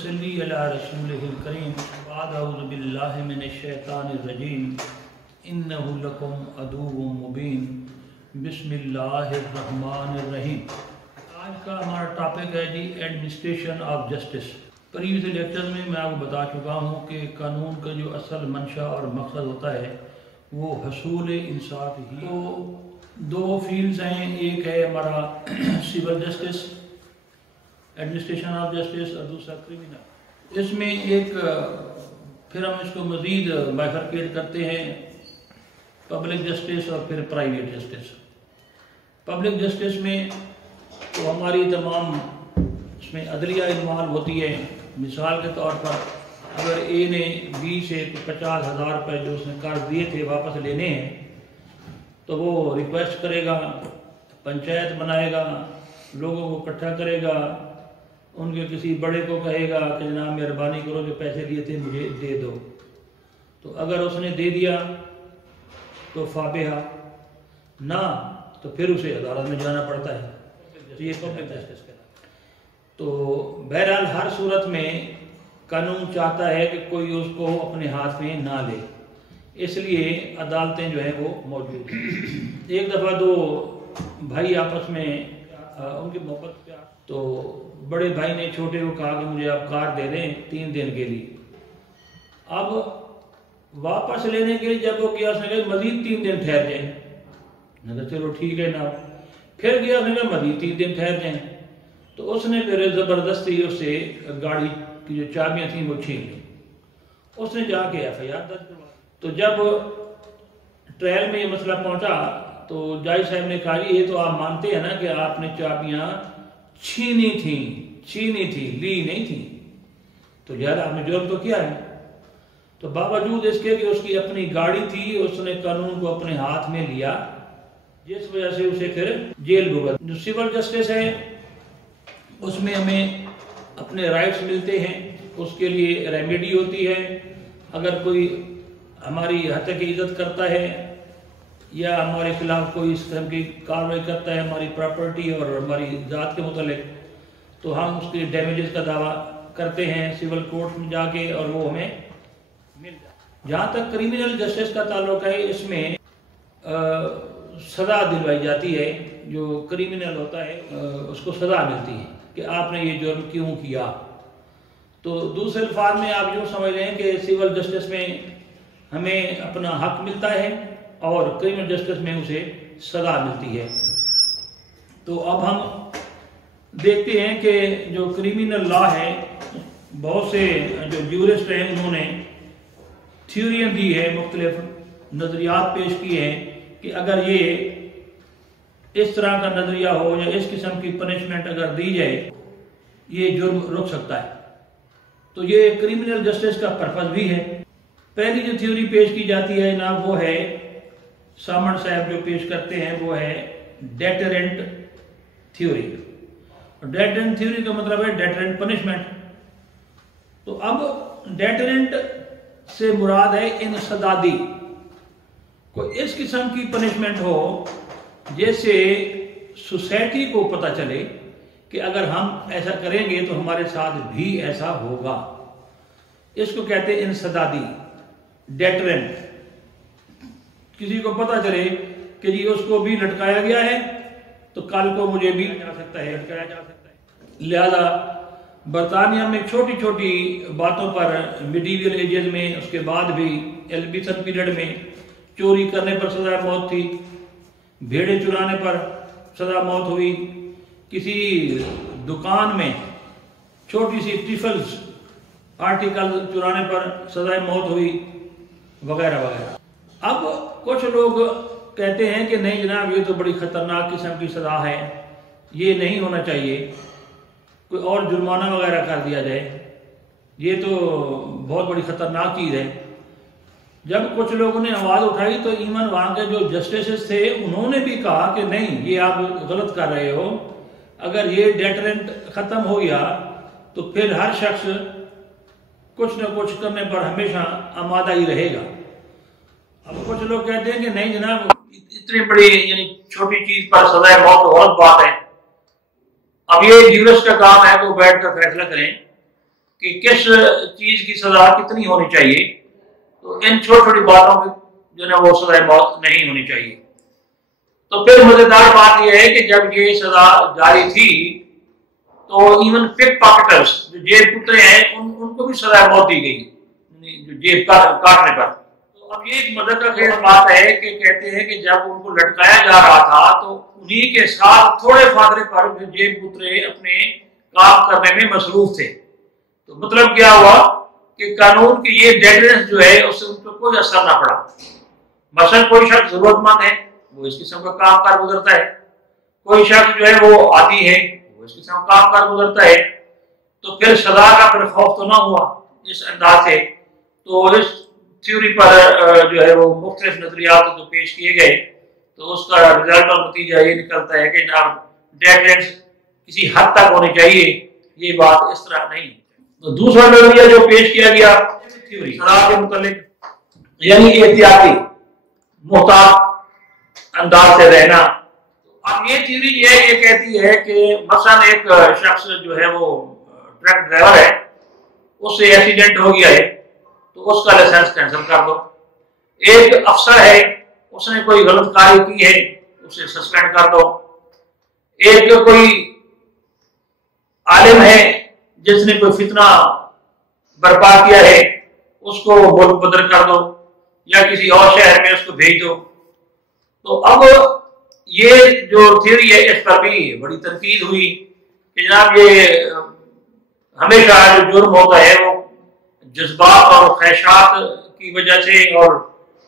नुसल्ली अला रसूलिहिल करीम बाद अऊज़ु बिल्लाहि मिनश शैतानिर रजीम इन्नहु लकुम अदुव्वुम मुबीन बिस्मिल्लाहिर रहमानिर रहीम। आज का हमारा टॉपिक है जी administration of justice. Previous lecture में मैं आपको बता चुका हूँ कि कानून का जो असल मंशा और मकसद होता है वो हसूल इंसाफ ही। तो दो फील्ड्स हैं, एक है हमारा civil justice administration of justice और दूसरा क्रिमिनल। इसमें एक फिर हम इसको मज़ीद बाइफरकेट करते हैं, पब्लिक जस्टिस और फिर प्राइवेट जस्टिस। पब्लिक जस्टिस में तो हमारी तमाम इसमें अदलिया इन्वॉल्व होती है। मिसाल के तौर पर अगर ए ने बी से 50,000 रुपये जो उसने कर्ज दिए थे वापस लेने हैं तो वो रिक्वेस्ट करेगा, पंचायत बनाएगा, लोगों को इकट्ठा करेगा, उनके किसी बड़े को कहेगा कि जनाब मेहरबानी करो जो पैसे लिए थे मुझे दे दो। तो अगर उसने दे दिया तो फाबिहा, ना तो फिर उसे अदालत में जाना पड़ता है। तो ये पब्लिक जस्टिस का। तो बहरहाल हर सूरत में कानून चाहता है कि कोई उसको अपने हाथ में ना ले, इसलिए अदालतें जो हैं वो मौजूद हैं। एक दफ़ा दो भाई आपस में उनकी मोहब्बत प्यार, तो बड़े भाई ने छोटे को कहा कि मुझे आप कार दे दें 3 दिन के लिए। अब वापस लेने के लिए जब वो गया उसने कहा मजीद 3 दिन ठहर जाए। मैंने कहा चलो ठीक है ना। फिर गया उसने कहा मजीद 3 दिन ठहर जाए। तो उसने फिर ज़बरदस्ती उससे गाड़ी की जो चाबियाँ थी वो छीन ली। उसने जाके FIR दर्ज करवा। तो जब ट्रायल में ये मसला पहुंचा तो जज साहब ने कहा ये तो आप मानते हैं ना कि आपने चाबियां छीनी थी, ली नहीं थी, तो यार आपने जुर्म तो किया है। तो बावजूद इसके कि उसकी अपनी गाड़ी थी उसने कानून को अपने हाथ में लिया, जिस वजह से उसे फिर जेल भुगत। जो सिविल जस्टिस है उसमें हमें अपने राइट्स मिलते हैं, उसके लिए रेमेडी होती है। अगर कोई हमारी हत्या की इज्जत करता है या हमारे खिलाफ कोई इस तरह की कार्रवाई करता है हमारी प्रॉपर्टी और हमारी जात के मुतालिक, तो हम उसके डैमेजेस का दावा करते हैं सिविल कोर्ट में जाके और वो हमें मिल जाता। जहाँ तक क्रिमिनल जस्टिस का ताल्लुक है इसमें सज़ा दिलवाई जाती है। जो क्रिमिनल होता है उसको सज़ा मिलती है कि आपने ये जुर्म क्यों किया। तो दूसरे अल्फाज में आप यूँ समझ लें कि सिविल जस्टिस में हमें अपना हक मिलता है और क्रिमिनल जस्टिस में उसे सज़ा मिलती है। तो अब हम देखते हैं कि जो क्रिमिनल लॉ है बहुत से जो ज्यूरिस्ट हैं उन्होंने थ्योरियाँ दी है, मुख्तलिफ नज़रियात पेश किए हैं कि अगर ये इस तरह का नज़रिया हो या इस किस्म की पनिशमेंट अगर दी जाए ये जुर्म रुक सकता है। तो ये क्रिमिनल जस्टिस का पर्पस भी है। पहली जो थ्योरी पेश की जाती है जनाब वो है सामण साहब जो पेश करते हैं वो है डेटरेंट थ्योरी। डेटरेंट थ्योरी का मतलब है डेटरेंट पनिशमेंट। तो अब डेटरेंट से मुराद है इंसदादी, कोई इस किस्म की पनिशमेंट हो जैसे सोसाइटी को पता चले कि अगर हम ऐसा करेंगे तो हमारे साथ भी ऐसा होगा। इसको कहते हैं इंसदादी, डेटरेंट। किसी को पता चले कि जी उसको भी लटकाया गया है तो कल को मुझे भी जा सकता है, लटकाया जा सकता है। लिहाजा बरतानिया में छोटी छोटी बातों पर मिडीवियल एजेस में, उसके बाद भी एलिबिसन पीरियड में चोरी करने पर सजा मौत थी, भेड़े चुराने पर सजा मौत हुई, किसी दुकान में छोटी सी टिफल्स आर्टिकल चुराने पर सजा मौत हुई, वगैरह वगैरह। अब कुछ लोग कहते हैं कि नहीं जनाब ये तो बड़ी खतरनाक किस्म की सजा है, ये नहीं होना चाहिए, कोई और जुर्माना वगैरह कर दिया जाए, ये तो बहुत बड़ी खतरनाक चीज़ है। जब कुछ लोगों ने आवाज़ उठाई तो ईवन वहाँ के जो जस्टिस थे उन्होंने भी कहा कि नहीं ये आप गलत कर रहे हो, अगर ये डेटरेंट ख़त्म हो गया तो फिर हर शख्स कुछ न कुछ करने पर हमेशा आमादा ही रहेगा। अब कुछ लोग कहते हैं कि नहीं जनाब इतनी बड़ी यानी छोटी चीज पर सजा मौत बहुत बात है। अब ये ज्यूरिस्ट का काम है वो बैठ कर फैसला करें کہ کس چیز کی سزا کتنی ہونی چاہیے، تو ان چھوٹی چھوٹی باتوں کی جو ہے وہ سزائے موت نہیں ہونی چاہیے۔ تو پھر مزیدار بات یہ ہے کہ جب یہ سزا جاری تھی تو ایون پک پاکٹرز جو جیب کتے ہیں ان کو بھی سزائے موت دی گئی جو جیب کاٹنے پر۔ تو اب یہ ایک مذہب خیز بات ہے کہ کہتے ہیں کہ جب ان کو لٹکایا جا رہا تھا تو انہی کے ساتھ تھوڑے فاصلے پر جیب کترے اپنے کام کرنے میں مصروف تھے۔ تو مطلب کیا ہوا کہ قانون کی یہ ڈیڈنس جو ہے اس سے ان پر کوئی اثر نہ پڑا۔ مثلا کوئی شخص ضرورت مند ہے، وہ اس قسم کا کام کر گزرتا ہے، کوئی شخص جو ہے وہ عادی ہے، وہ اس قسم کا کام کر گزرتا ہے، تو پھر سزا کا پھر خوف تو نہ ہوا اس انداز سے۔ تو اس تھیوری پر جو ہے وہ مختلف نظریات جو پیش کیے گئے، تو اس کا رزلٹ اور نتیجہ یہ نکلتا ہے کہ جناب ڈیڈنس کسی حد تک ہونی چاہیے، یہ بات اس طرح نہیں۔ تو دوسرا نظریہ جو پیش کیا گیا تھیوری سزا کے متعلق، یعنی احتیاطی محتاط انداز سے رہنا۔ اب یہ تھیوری یہ کہتی ہے کہ مثلا ایک شخص جو ہے وہ ٹرک ڈرائیور ہے، اس سے ایکسیڈنٹ ہو گیا ہے تو اس کا لائسنس کینسل کر دو۔ ایک افسر ہے، اس نے کوئی غلط کاری کی ہے، اسے سسپینڈ کر دو۔ ایک کوئی عالم ہے جس نے کوئی فتنہ برپا کیا ہے، اس کو ملک بدر کر دو یا کسی اور شہر میں اس کو بھیج دو۔ تو اب یہ جو تھیوری ہے اس پر بھی بڑی تنقید ہوئی کہ جناب یہ ہمیشہ جو جرم ہوتا ہے وہ جذبات اور خواہشات کی وجہ سے اور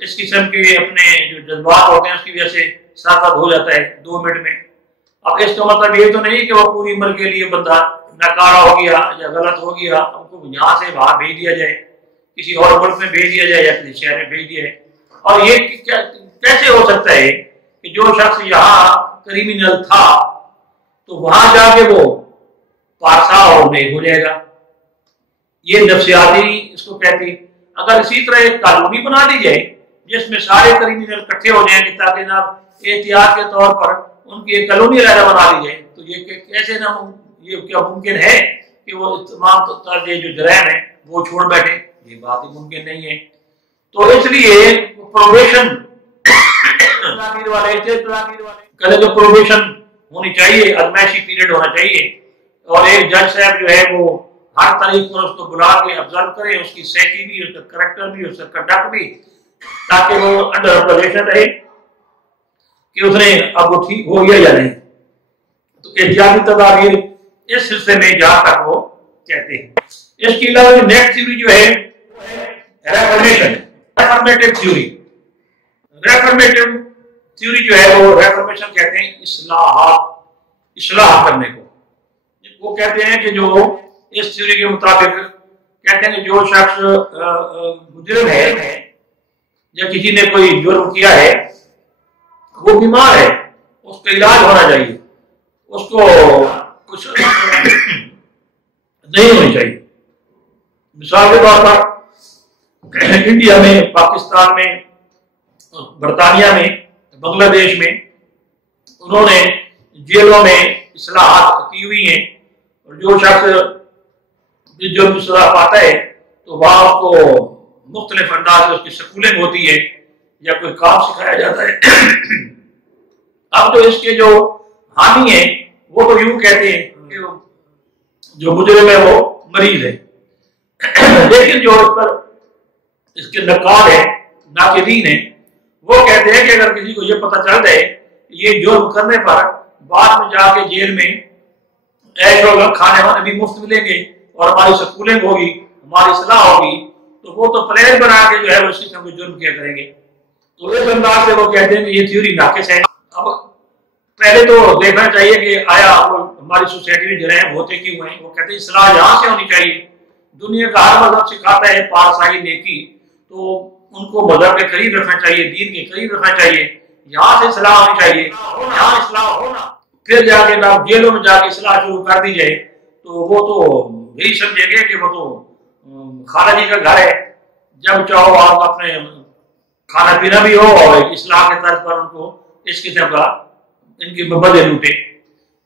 اس قسم کے اپنے جو جذبات ہوتے ہیں اس کی وجہ سے سرزد ہو جاتا ہے 2 منٹ میں۔ اب اس کا مطلب یہ تو نہیں کہ وہ پوری عمر کے لیے بندہ ناکارہ ہو گیا یا غلط ہو گیا، ان کو یہاں سے باہر بھیج دیا جائے، کسی اور ملک میں بھیج دیا جائے یا کسی شہر میں بھیج دیا جائے۔ اور یہ کیسے ہو سکتا ہے کہ جو شخص یہاں کریمنل تھا تو وہاں جا کے وہ پارسا اور نہیں ہو جائے گا؟ یہ نفسیاتی اس کو کہتی۔ اگر اسی طرح ایک قانونی بنا دی جائے جس میں سارے کریمنل اکٹھے ہو جائیں گے تاکہ نہ احتیاط کے طور پر ان کی ایک کالونی علیحدہ بنا دی جائے، تو یہ کیسے نہ یہ کیا ممکن ہے کہ وہ تمام جو جرائم ہیں وہ چھوڑ بیٹھے؟ یہ بات ہی ممکن نہیں ہے۔ تو اس لیے پروبیشن والے جو پروبیشن ہونی چاہیے، ازمائشی پیریڈ ہونا چاہیے، اور ایک جج صاحب جو ہے وہ ہر تاریخ پر اس کو بلا کے آبزرو کرے، اس کی سائیکی بھی، اس کا کریکٹر بھی، اس کا کنڈکٹ بھی، تاکہ وہ انڈر آبزرویشن رہے کہ اس نے اب وہ ٹھیک ہو گیا یا نہیں۔ تو احتیاطی تدابیر اس سلسلے میں جہاں تک وہ کہتے ہیں۔ اس کے علاوہ نیکسٹ تھیوری جو ہے ریفارمیشن، ریفارمیٹو تھیوری۔ ریفارمیٹو تھیوری جو ہے وہ ریفارمیشن کہتے ہیں اصلاح کرنے کو۔ وہ کہتے ہیں کہ جو اس تھیوری کے مطابق کہتے ہیں کہ جو شخص مجرم ہے یا کسی نے کوئی جرم کیا ہے، وہ بیمار ہے، اس کا علاج ہونا چاہیے، اس کو کچھ نہیں ہونی چاہیے۔ مثال کے طور پر انڈیا میں، پاکستان میں، برطانیہ میں، بنگلہ دیش میں انہوں نے جیلوں میں اصلاحات کی ہوئی ہیں، اور جو شخص جرم کی سزا پاتا ہے تو وہاں اس کو مختلف انداز میں اس کی سکولنگ ہوتی ہے یا کوئی کام سکھایا جاتا ہے۔ اب تو اس کے جو حامی ہیں وہ تو یوں کہتے ہیں کہ جو مجرم ہے وہ مریض ہے، لیکن جو اس پر اس کے نقاد ہیں، ناقدین ہیں، وہ کہتے ہیں کہ اگر کسی کو یہ پتہ چل جائے یہ جرم کرنے پر بعد میں جا کے جیل میں ایش ہوگا، کھانے وانے بھی مفت ملیں گے اور ہماری سکولنگ ہوگی، ہماری اصلاح ہوگی، تو وہ تو پلان بنا کے جو ہے اس قسم کو جرم کیا کریں گے۔ تو اس انداز سے وہ کہتے ہیں کہ یہ تھیوری ناقص ہے۔ اب پہلے تو دیکھنا چاہیے کہ آیا ہماری سوسائٹی میں جرائم ہوتے کیوں ہیں۔ وہ کہتے ہیں اصلاح یہاں سے ہونی چاہیے۔ دنیا کا ہر مذہب سکھاتا ہے پارسائی نیکی، تو ان کو مذہب کے قریب رکھنا چاہیے، دین کے قریب رکھنا چاہیے، یہاں سے اصلاح ہونی چاہیے، یہاں اصلاح ہونا، پھر جا کے آپ جیلوں میں جا کے اصلاح شروع کر دی جائے تو وہ تو یہی سمجھیں گے کہ وہ تو خالہ جی کا گھر ہے، جب چاہو آپ اپنے کھانا پینا بھی ہو اور اصلاح کے طرز پر ان کو اس قسم کا ان کی مبادے لوٹے۔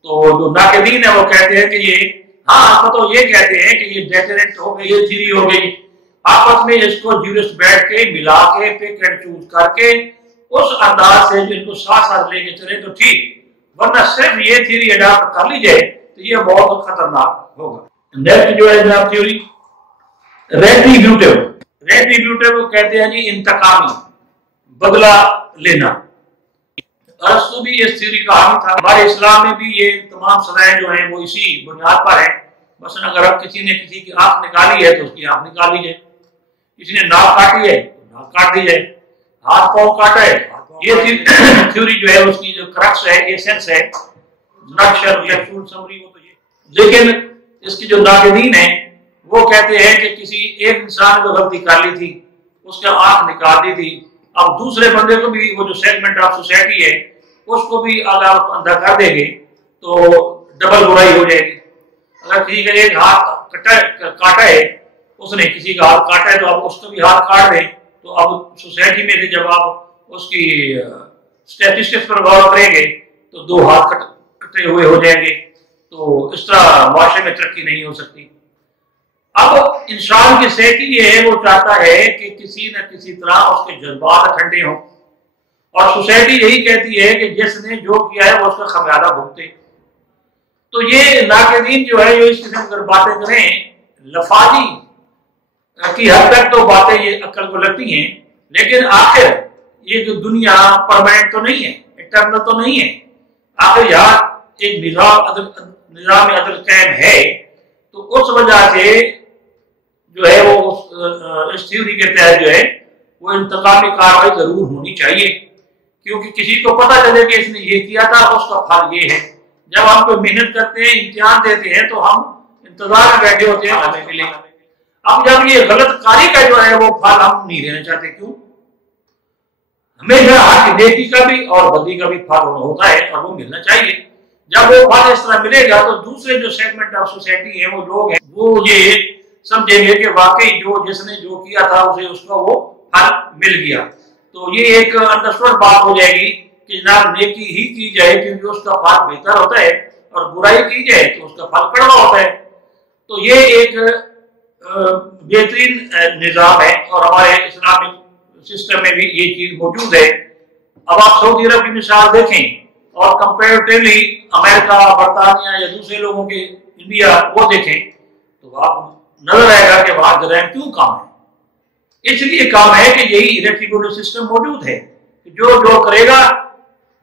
تو جو ناقدین ہیں وہ کہتے ہیں کہ یہ हाँ तो ये कहते हैं कि ये डेटरेंट हो गई, ये थ्योरी हो गई, आपस में इसको जूरिस्ट बैठ के मिला के पिक एंड चूज करके उस अंदाज से जो इनको साथ साथ लेके चले तो ठीक, वरना सिर्फ ये थ्योरी अडॉप्ट कर ली जाए तो ये बहुत खतरनाक होगा। नेक्स्ट जो है जनाब थ्योरी रेट्रिब्यूटिव। रेट्रिब्यूटिव कहते हैं जी इंतकामी, बदला लेना। अरस्तु भी इस थ्योरी का हामी था। हमारे इस्लाम में भी ये तमाम सजाएं जो हैं वो इसी बुनियाद पर है। मसलन अगर अब किसी ने किसी की आंख निकाली है तो उसकी आंख निकाल दी जाए, किसी ने नाक काटी है तो नाक काट दी जाए, हाथ पांव काटा है, ये थ्योरी जो है उसकी जो क्रक्स है, एसेंस है, नक्शर या फुल समरी हो तो ये। लेकिन इसकी जो नाक़दीन है वो कहते हैं कि किसी एक इंसान ने गलती कर ली थी, उसका आंख निकाल दी थी, अब दूसरे बंदे को भी वो जो सेगमेंट ऑफ सोसाइटी है उसको भी अगर आप अंधा कर देंगे तो डबल बुराई हो जाएगी। अगर किसी का एक हाथ काटा है, उसने किसी का हाथ काटा है तो आप उसको भी हाथ काट दें तो अब सोसाइटी में से जब आप उसकी स्टैटिस्टिक्स पर गौर करेंगे तो दो हाथ कटे हुए हो जाएंगे। तो इस तरह माशरे में तरक्की नहीं हो सकती। अब इंसान की सेहत ये है, वो चाहता है कि किसी न किसी तरह उसके जज्बात ठंडे हों और सोसाइटी यही कहती है कि जिसने जो किया है वो उसका खमियाजा भुगते। तो ये नाक़दीन जो है इस किस्म की बातें करें, लफाजी की हद तक तो बातें ये अक्ल को लगती हैं, लेकिन आखिर ये जो दुनिया परमानेंट तो नहीं है, इटर्नल तो नहीं है। आखिर यहाँ एक निज़ाम अदल कायम है, तो उस वजह से जो है वो इस थ्योरी के तहत जो है वो इंतकामी कार्रवाई जरूर होनी चाहिए, क्योंकि किसी को पता चले कि इसने ये किया था उसका फल ये है। जब हम कोई मेहनत करते हैं, इम्तिहान देते हैं तो हम इंतजार में बैठे होते हैं हमें मिले। अब जब ये गलत कारी का जो है वो फल हम नहीं लेना चाहते, क्यों? हमेशा हर नेकी का भी और बदी का भी फल होता है और वो मिलना चाहिए। जब वो फल इस तरह मिलेगा तो दूसरे जो सेगमेंट ऑफ सोसाइटी है, वो लोग हैं, वो ये समझेंगे कि वाकई जो जिसने जो किया था उसे उसका वो फल मिल गया। तो ये एक अंडरस्टूड बात हो जाएगी कि जनाब नेकी ही की जाए क्योंकि उसका फल बेहतर होता है और बुराई की जाए तो उसका फल कड़वा होता है। तो ये एक बेहतरीन निज़ाम है और हमारे इस्लामिक सिस्टम में भी ये चीज मौजूद है। अब आप सऊदी अरब की मिसाल देखें और कंपेरेटिवली अमेरिका, बरतानिया या दूसरे लोगों के इंडिया वो देखें तो आप नजर आएगा कि वहां जराइम क्यों कम है। इसलिए काम है कि यही रेट्रिब्यूटिव सिस्टम मौजूद है, जो जो करेगा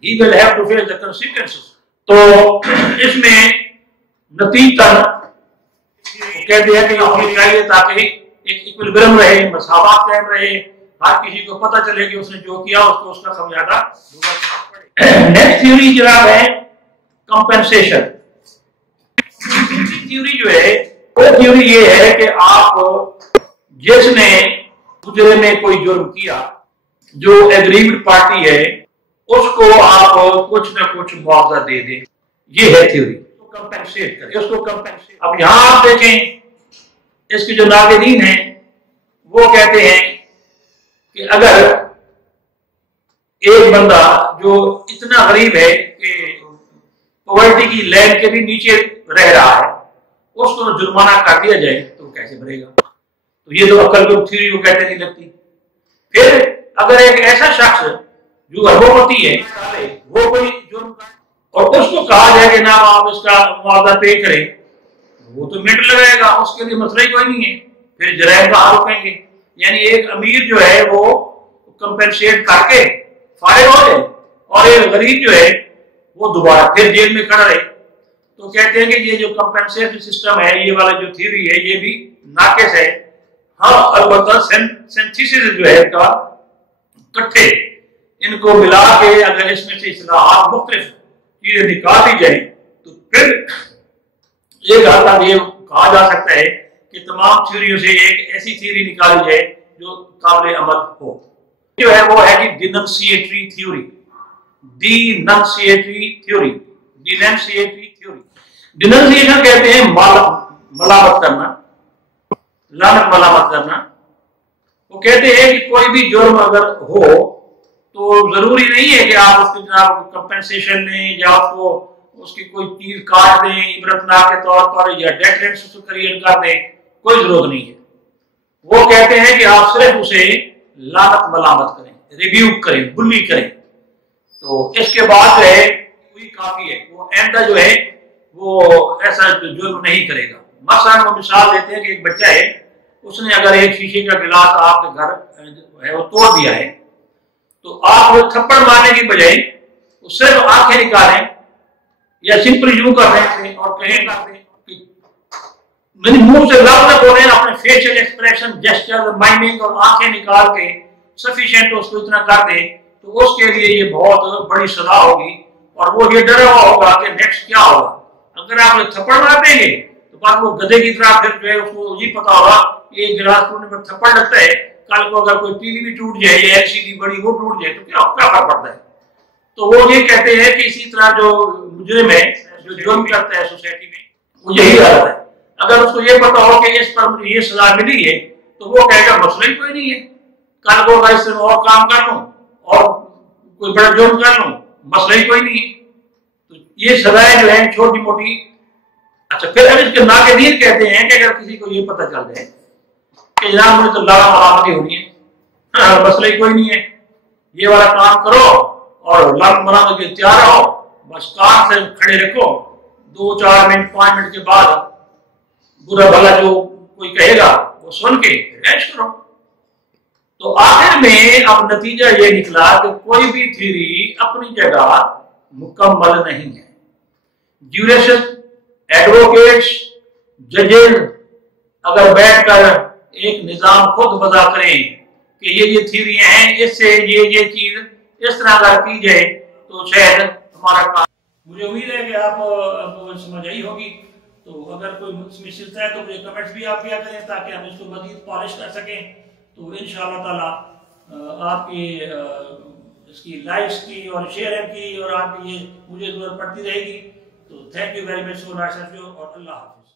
he will have to face the consequences। तो इसमें नतीजतन कहते हैं कि होनी चाहिए ताकि एक इक्विलिब्रियम रहे, मसावत कायम रहे, हर किसी को पता चले कि उसने जो किया उसको उसका खमियाजा भुगतना पड़े। नेक्स्ट थ्योरी जनाब है कंपेंसेशन। थ्योरी जो है वो थ्योरी ये है कि आप जिसने गुजरे में कोई जुर्म किया, जो एग्रीव्ड पार्टी है, उसको आप कुछ ना कुछ मुआवजा दे दें। ये है थ्योरी, कंपेंसेट करें उसको, कंपेंसेट। अब यहां आप देखें इसके जो नाक़दीन हैं वो कहते हैं कि अगर एक बंदा जो इतना गरीब है कि पॉवर्टी की लाइन के भी नीचे रह रहा है, उसको जुर्माना कर दिया जाए तो कैसे भरेगा? तो ये तो अक्ल को थ्योरी को कहते नहीं लगती। फिर अगर एक ऐसा शख्स जो अरबोपति है वो कोई जुर्म और उसको कहा जाए कि ना आप इसका मुआवजा पे करें, वो तो मिनट लगाएगा, उसके लिए मसला ही कोई नहीं है, फिर जराइम का आरोप करेंगे। यानी एक अमीर जो है वो कंपेंसेट करके फारिग हो जाए और एक गरीब जो है वो दोबारा फिर जेल में खड़ा रहे। तो कहते हैं कि ये जो कंपेंसेटरी सिस्टम है, ये वाला जो थ्योरी है, ये भी नाकिस है। हाँ, अलबत्ता सिंथेसिस जो है का इकट्ठे इनको मिला के अगर इसमें से इस्लाहात मुख्तलिफ चीजें निकाल दी जाए तो फिर एक हद तक ये कहा जा सकता है कि तमाम थ्योरियों से एक ऐसी थ्योरी निकाली जाए जो काबिल अमल हो। जो है वो है कि denunciatory theory. Denunciatory theory, denunciatory theory. Denunciation कहते हैं मलामत करना, लानत मलामत करना। वो कहते हैं कि कोई भी जुर्म अगर हो तो जरूरी नहीं है कि आप उसके जनाब कंपेंसेशन लें या उसको اس کی کوئی چیز کاٹ دیں عبرتناک کے طور پر یا ڈیٹرنس اس کو کریٹ کر دیں، کوئی ضرورت نہیں ہے۔ وہ کہتے ہیں کہ آپ صرف اسے لعنت ملامت کریں، ریبیوک کریں، بلی کریں، تو اس کے بعد جو ہے وہی کافی ہے، وہ آئندہ جو ہے وہ ایسا جرم نہیں کرے گا۔ مثلا وہ مثال دیتے ہیں کہ ایک بچہ ہے، اس نے اگر ایک شیشے کا گلاس آپ کے گھر ہے وہ توڑ دیا ہے، تو آپ وہ تھپڑ مارنے کی بجائے اس سے آنکھیں نکالیں یا سمپلی یوں کر رہے تھے اور کہیں کرتے کہ منہ سے لفظ نہ بولیں، اپنے فیشل ایکسپریشن، جسچر، مائمنگ اور آنکھیں نکال کے سفیشینٹ اس کو اتنا کر دیں، تو اس کے لیے یہ بہت بڑی سزا ہوگی، اور وہ یہ ڈرا ہوا ہوگا کہ نیکسٹ کیا ہوگا۔ اگر آپ تھپڑ مار دیں گے تو بعد وہ گدھے کی طرح پھر جو ہے اس کو یہ پتا ہوگا کہ ایک گلاس ٹوٹنے پر تھپڑ لگتا ہے، کل کو اگر کوئی ٹی وی بھی ٹوٹ جائے یا LCD بڑی وہ ٹوٹ جائے تو کیا فرق پڑتا ہے۔ تو وہ یہ کہتے ہیں کہ اسی طرح جو مجرم ہے جو جرم کرتا ہے سوسائٹی میں، وہ یہی حالت ہے۔ اگر اس کو یہ پتا ہو کہ اس پر مجھے یہ سزا ملی ہے تو وہ کہے گا مسئلہ ہی کوئی نہیں ہے، کل کو اس سے اور کام کر لوں اور کوئی بڑا جرم کر لوں، مسئلہ ہی کوئی نہیں ہے۔ تو یہ سزائیں جو ہیں چھوٹی موٹی۔ اچھا، پھر اب اس کے ناقدین کہتے ہیں کہ اگر کسی کو یہ پتہ چل جائے کہ جناب مجھے تو لڑا مرامتی ہونی ہے، مسئلہ ہی کوئی نہیں ہے، یہ والا کام کرو اور لڑ مرامت کے تیار رہو، بس کان سے کھڑے رکھو، 2 4 منٹ 5 منٹ کے بعد برا بھلا جو کوئی کہے گا وہ سن کے عیش کرو۔ تو آخر میں اب نتیجہ یہ نکلا کہ کوئی بھی تھیوری اپنی جگہ مکمل نہیں ہے۔ جیورسٹ، ایڈوکیٹس، ججز اگر بیٹھ کر ایک نظام خود وضع کریں کہ یہ تھیوریاں ہیں، اس سے یہ چیز اس طرح اگر کی جائے تو شاید ہمارا کام۔ مجھے امید ہے کہ آپ کو سمجھ آئی ہوگی۔ تو اگر کوئی ملتا ہے تو مجھے کمنٹس بھی آپ کیا کریں تاکہ ہم اس کو مزید پالش کر سکیں۔ تو انشاءاللہ تعالی آپ کی اس کی لائکس کی اور شیئر کی اور آپ کی یہ مجھے ضرورت پڑتی رہے گی۔ تو تھینک یو ویری مچ، اور اللہ حافظ۔